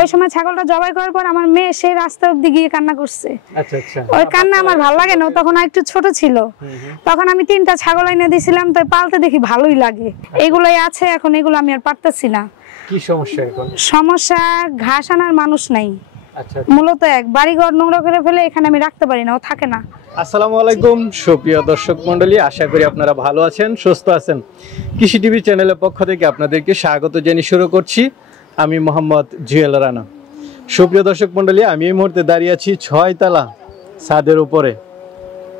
ওই সময় ছাগলটা জবাই করার পর আমার মেয়ে সেই রাস্তা অবধি গিয়ে কান্না করছে। আচ্ছা আচ্ছা। ওই কান্না আমার ভালো লাগে না, তখন একটু ছোট ছিল। তখন আমি 3টা ছাগল এনে দিয়েছিলাম, তো পালতে দেখি ভালোই লাগে। এগুলোই আছে এখন, এগুলো আমি আর পারতেছি না। কি সমস্যা এখন? সমস্যা ঘাস আনার মানুষ নাই। আচ্ছা, মূলত এক বাড়িঘর নোংরা করে ফেলে, এখানে আমি রাখতে পারি না, ও থাকে না। আসসালামু আলাইকুম সুপ্রিয় দর্শক মণ্ডলী, আশা করি আপনারা ভালো আছেন, সুস্থ আছেন। কৃষি টিভি চ্যানেলের পক্ষ থেকে আপনাদেরকে স্বাগত জানিয়ে শুরু করছি। আমি মোহাম্মদ জুয়েল রানা। সুপ্রিয় দর্শক মণ্ডলী, আমি এই মুহূর্তে দাঁড়িয়ে আছি 6 তলা ছাদের উপরে।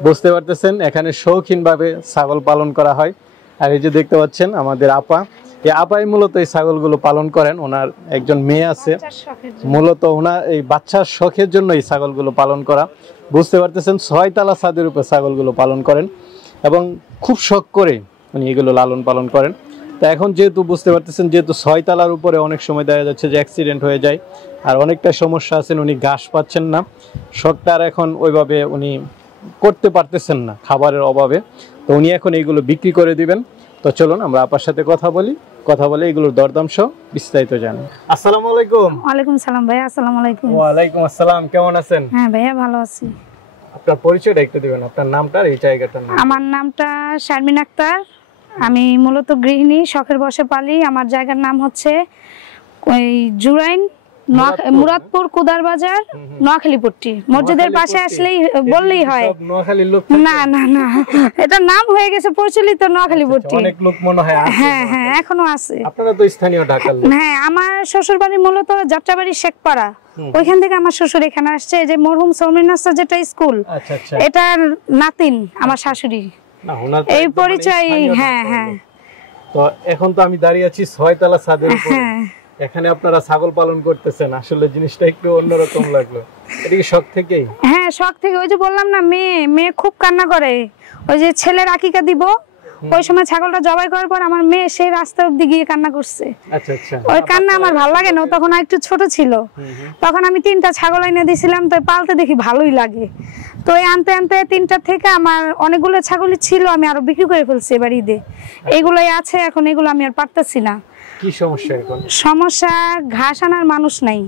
বুঝতে পারতেছেন এখানে শৌখিনভাবে ছাগল পালন করা হয়। আর এই যে দেখতে পাচ্ছেন আমাদের আপা, এই আপাই মূলত এই ছাগলগুলো পালন করেন। ওনার একজন মেয়ে আছে, মূলত ওনার এই বাচ্চার শখের জন্য এই ছাগলগুলো পালন করা। বুঝতে পারতেছেন 6 তলা ছাদের উপর ছাগলগুলো পালন করেন এবং খুব শখ করে উনি এগুলো লালন পালন করেন। তা এখন যেহেতু বুঝতে পারতেছেন, যেহেতু 6 তলার উপরে অনেক সময় দেখা যাচ্ছে যে অ্যাক্সিডেন্ট হয়ে যায়, আর অনেকটা সমস্যা আছেন, উনি ঘাস পাচ্ছেন না, শখটা আর এখন ওইভাবে উনি করতে পারতেছেন না খাবারের অভাবে। তো উনি এখন এইগুলো বিক্রি করে দিবেন। তো চলুন আমরা আপার সাথে কথা বলে এগুলোর দরদাম সহ বিস্তারিত জানি। আসসালামু আলাইকুম। ওয়ালাইকুম সালাম ভাইয়া। আসসালামু আলাইকুম। ওয়ালাইকুম আসসালাম, কেমন আছেন? হ্যাঁ ভাইয়া ভালো আছি। আপনার পরিচয়টা একটু দিবেন, আপনার নামটা আর এই জায়গাটার নাম। আমার নামটা শারমিন আক্তার। আমি মূলত গৃহিণী, শখের বশে পালি। আমার জায়গার নাম হচ্ছে ওই জুরাইন, মুরাদপুর, কুদার বাজার, নোয়াখালীপট্টি। মসজিদের পাশে আসলেই বললেই হয়। না না না, এটা নাম হয়ে গেছে প্রচলিত, নোয়াখালীপট্টি। অনেক লোক মনে হয় আছে। হ্যাঁ হ্যাঁ, এখনো আছে। আপনারা তো স্থানীয় ঢাকার লোক। হ্যাঁ, আমার শ্বশুর বাড়ি মূলত যাত্রাবাড়ি শেখপাড়া। ওইখান থেকে আমার শ্বশুর এখানে আসছে। যে মরহুম সৌমিন নাস্তার যেটা স্কুল, এটার নাতিন আমার শাশুড়ি। এই পরিচয়। হ্যাঁ হ্যাঁ। তো এখন তো আমি দাঁড়িয়ে আছি 6 তলা ছাদের উপরে। এখানে আপনারা ছাগল পালন করতেছেন, আসলে জিনিসটা একটু অন্যরকম লাগলো। এটা কি শখ থেকেই? হ্যাঁ, শখ থেকে। ওই যে বললাম না, মেয়ে খুব কান্না করে। ওই যে ছেলের আকিকা দিব, ওই সময় ছাগলটা জবাই করার পর আমার মেয়ে সেই রাস্তা অবধি গিয়ে কান্না করছে। আচ্ছা আচ্ছা। ওই কান্না আমার ভালো লাগে না, তখন একটু ছোট ছিল। তখন আমি 3টা ছাগল এনে দিয়েছিলাম, তো পালতে দেখি ভালোই লাগে। তো আনতে আনতে 3টা থেকে আমার অনেকগুলো ছাগলই ছিল, আমি আরো বিক্রি করে ফেলছি এবার ঈদে। এগুলোই আছে এখন, এগুলো আমি আর পারতেছি না। কি সমস্যা এখন? সমস্যা ঘাস আনার মানুষ নাই।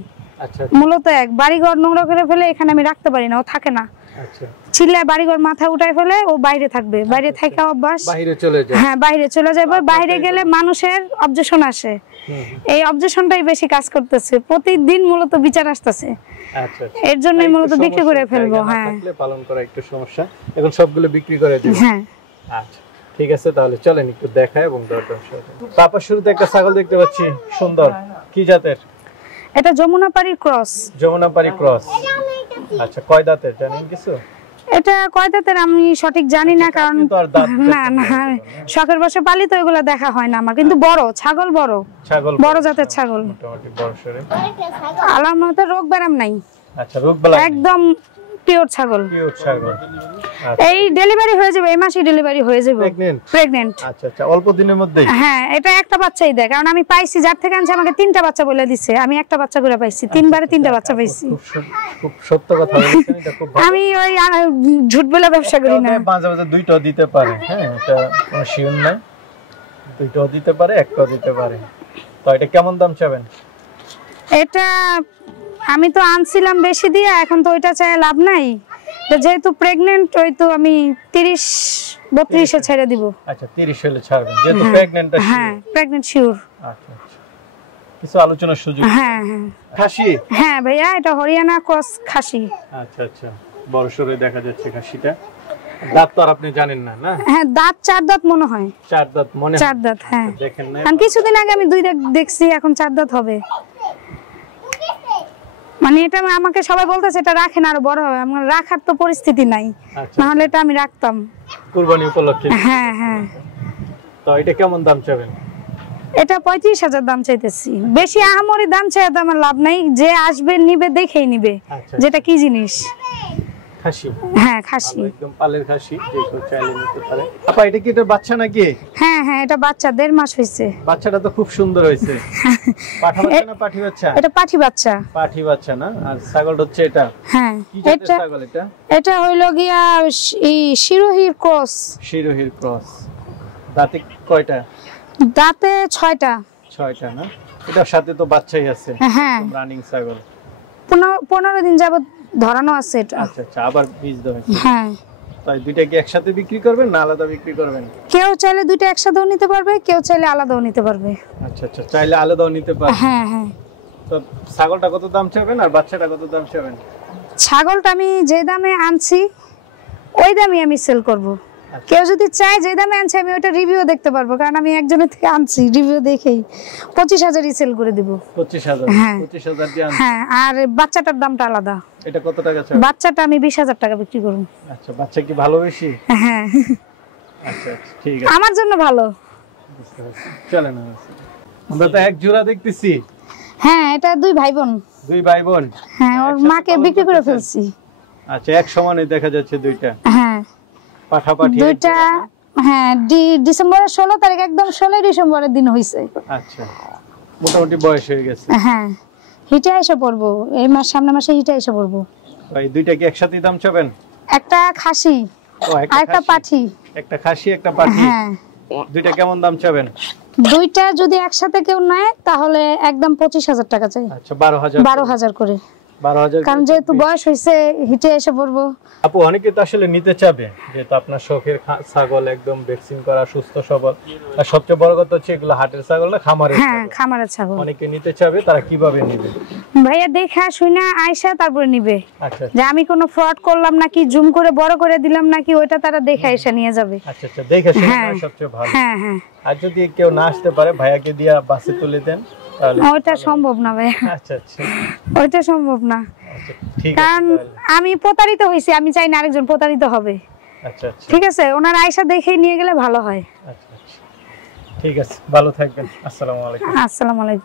আচ্ছা। মূলত এক বাড়িঘর নোংরা করে ফেলে, এখানে আমি রাখতে পারি না, ও থাকে না। আচ্ছা। চিল্লায় বাড়িঘর মাথা উঠাই ফেলে, ও বাইরে থাকবে, বাইরে থেকে অভ্যাস। বাইরে চলে যায়। হ্যাঁ, বাইরে চলে যাবে। বাইরে গেলে মানুষের অবজেকশন আসে। এই অবজেকশনটাই বেশি কাজ করতেছে, প্রতিদিন মূলত বিচার আসতেছে। আচ্ছা। এর জন্যই মূলত বিক্রি করে ফেলবো। হ্যাঁ, পালন করা একটু সমস্যা, এখন সবগুলো বিক্রি করে দিবেন। হ্যাঁ আচ্ছা ঠিক আছে, তাহলে চলেন একটু দেখাই এবং দরদাম সহ। তারপর শুরুতে একটা ছাগল দেখতে পাচ্ছি, সুন্দর। কি জাতের? এটা যমুনাপাড়ি ক্রস। যমুনাপাড়ি ক্রস। আচ্ছা, কয় দাঁতের জানেন কিছু? এটা কয় দাঁতের আমি সঠিক জানি না, কারণ না না শখের বশে পালি, তো এগুলো দেখা হয় না আমার। কিন্তু বড় ছাগল, বড় জাতের ছাগল, মোটামুটি বড় সরে। আলামতে রোগ ব্যারাম নাই। আচ্ছা, রোগ বালাই একদম পিওর ছাগল। এই ডেলিভারি হয়ে যাবে, এই মাসে ডেলিভারি হয়ে যাবে। প্রেগন্যান্ট। আচ্ছা আচ্ছা, অল্প দিনের মধ্যেই। হ্যাঁ, এটা একটা বাচ্চাই দেয়, কারণ আমি পাইছি যার থেকে আনছে আমাকে 3টা বাচ্চা বলে দিছে। আমি একটা বাচ্চা করে পাইছি, 3বারে 3টা বাচ্চা পাইছি। খুব সত্য কথা বলেছেন, এটা খুব ভালো। আমি ওই ঝুট বলে ব্যবসা করি না। মাঝে মাঝে 2টাও দিতে পারে। হ্যাঁ, এটা কোনো শিওর নাই, 2টাও দিতে পারে, একটাও দিতে পারে। তো এটা কেমন দাম চাবেন? এটা আমি তো আনছিলাম বেশি দিয়ে, এখন তো ওইটা চাই লাভ নাই। তো যেহেতু প্রেগন্যান্ট, ওই তো আমি 30-32 এ ছেড়ে দিব। আচ্ছা, 30 হলে ছাড়বেন, যেহেতু প্রেগন্যান্ট। হ্যাঁ, প্রেগন্যান্ট শিওর। আচ্ছা আচ্ছা, কিছু আলোচনার সুযোগ। হ্যাঁ হ্যাঁ। খাসি? হ্যাঁ ভাইয়া, এটা হরিয়ানা ক্রস খাসি। আচ্ছা আচ্ছা, বড় সরে দেখা যাচ্ছে খাসিটা। দাঁত তো আর আপনি জানেন না? না, হ্যাঁ, দাঁত 4 দাঁত মনে হয়। 4 দাঁত মনে হয়। 4 দাঁত, হ্যাঁ। দেখেন না, কারণ কিছুদিন আগে আমি 2 দাঁত দেখছি, এখন 4 দাঁত হবে। মানে এটা আমাকে সবাই বলতেছে এটা রাখেন, আরো বড় হবে। আমার রাখার তো পরিস্থিতি নাই, না হলে এটা আমি রাখতাম কুরবানি উপলক্ষে। হ্যাঁ হ্যাঁ। তো এটা কেমন দাম চাবেন? এটা 35,000 দাম চাইতেছি। বেশি আহামরি দাম চাই তো আমার লাভ নাই, যে আসবে নিবে দেখেই নিবে যেটা কি জিনিস। খাসি? হ্যাঁ, খাসি, একদম পালের খাসি, যে কেউ চাইলে নিতে পারে। আপা, এটা কি এটা বাচ্চা নাকি? হ্যাঁ হ্যাঁ, এটা বাচ্চা, 1.5 মাস হইছে। বাচ্চাটা তো খুব সুন্দর হইছে। পাঠা বাচ্চা না পাঠি বাচ্চা? এটা পাঠি বাচ্চা। পাঠি বাচ্চা না? আর ছাগলটা হচ্ছে এটা? হ্যাঁ, কি জাতের ছাগল এটা? এটা হইলো গিয়া শিরোহির ক্রস। শিরোহির ক্রস। দাঁতে কয়টা? দাঁতে 6টা। 6টা না? এটার সাথে তো বাচ্চাই আছে। হ্যাঁ, রানিং ছাগল। 15 দিন যাবত ধরানো আছে এটা। আচ্ছা আচ্ছা, আবার বীজ দেওয়া হয়েছে। হ্যাঁ। তাই দুইটা কি একসাথে বিক্রি করবেন না আলাদা বিক্রি করবেন? কেউ চাইলে দুইটা একসাথেও নিতে পারবে, কেউ চাইলে আলাদাও নিতে পারবে। আচ্ছা আচ্ছা, চাইলে আলাদাও নিতে পারবে। হ্যাঁ হ্যাঁ। তো ছাগলটা কত দাম চাবেন আর বাচ্চাটা কত দাম চাবেন? ছাগলটা আমি যে দামে আনছি ওই দামই আমি সেল করব। কেউ যদি চায় যে দামে আনছে আমি ওটা রিভিউ দেখতে পারবো, কারণ আমি একজনের থেকে আনছি, রিভিউ দেখেই 25,000-ই সেল করে দিব। 25,000? হ্যাঁ 25,000 দিয়ে আনছেন? হ্যাঁ, আর বাচ্চাটার দামটা আলাদা। এটা কত টাকা চাবেন? বাচ্চাটা আমি 20,000 টাকা বিক্রি করব। আচ্ছা, বাচ্চা কি ভালো বেশি? হ্যাঁ। আচ্ছা আচ্ছা, ঠিক আছে। আমার জন্য ভালো। চলেন, আমরা তো এক জোড়া দেখতেছি। হ্যাঁ, এটা দুই ভাই বোন। দুই ভাই বোন? হ্যাঁ, ওর মাকে বিক্রি করে ফেলছি। আচ্ছা, এক সমানে দেখা যাচ্ছে দুইটা। হ্যাঁ, পাঠাপাঠি দুইটা। হ্যাঁ, ডিসেম্বরের 16 তারিখ, একদম 16 ডিসেম্বরের দিন হইছে। আচ্ছা, মোটামুটি বয়স হয়ে গেছে। হ্যাঁ, হিটে এসে পড়বো এই মাস, সামনে মাসে হিটে এসে পড়বো। ভাই দুইটা কি একসাথে দাম চাবেন? একটা খাসি আর একটা পাঠি। একটা খাসি একটা পাঠি। হ্যাঁ। দুইটা কেমন দাম চাবেন? দুইটা যদি একসাথে কেউ নেয় তাহলে একদম 25,000 টাকা চাই। আচ্ছা, 12,000। 12,000 করে। 12,000, কারণ যেহেতু বয়স হয়েছে হিটে এসে পড়বো। আপু, অনেকে তো আসলে নিতে চাবে, যেহেতু আপনার শখের ছাগল, একদম ভ্যাকসিন করা, সুস্থ সবল, আর সবচেয়ে বড় কথা হচ্ছে এগুলো হাটের ছাগল না খামারের ছাগল। হ্যাঁ, খামারের ছাগল। অনেকে নিতে চাবে, তারা কিভাবে নেবে? ভাইয়া দেখা শুনা আয়সা তারপরে নিবে। আচ্ছা যে আমি কোনো ফ্রড করলাম নাকি, জুম করে বড় করে দিলাম নাকি, ওইটা তারা দেখে এসে নিয়ে যাবে। আচ্ছা আচ্ছা, দেখে শুনে হ্যাঁ। নেওয়া সবচেয়ে ভালো। হ্যাঁ হ্যাঁ। আর যদি কেউ না আসতে পারে, ভাইয়াকে দিয়া বাসে তুলে দেন তাহলে? ওইটা সম্ভব না ভাইয়া। আচ্ছা আচ্ছা, ওইটা সম্ভব না, আচ্ছা ঠিক আছে কারণ তাহলে। আমি প্রতারিত হয়েছি, আমি চাই না আরেকজন প্রতারিত হবে। আচ্ছা আচ্ছা, ঠিক আছে, ওনার আয়সা দেখে নিয়ে গেলে ভালো হয়। আচ্ছা আচ্ছা, ঠিক আছে, ভালো থাকবেন। আসসালামু আলাইকুম। আসসালামু আলাইকুম।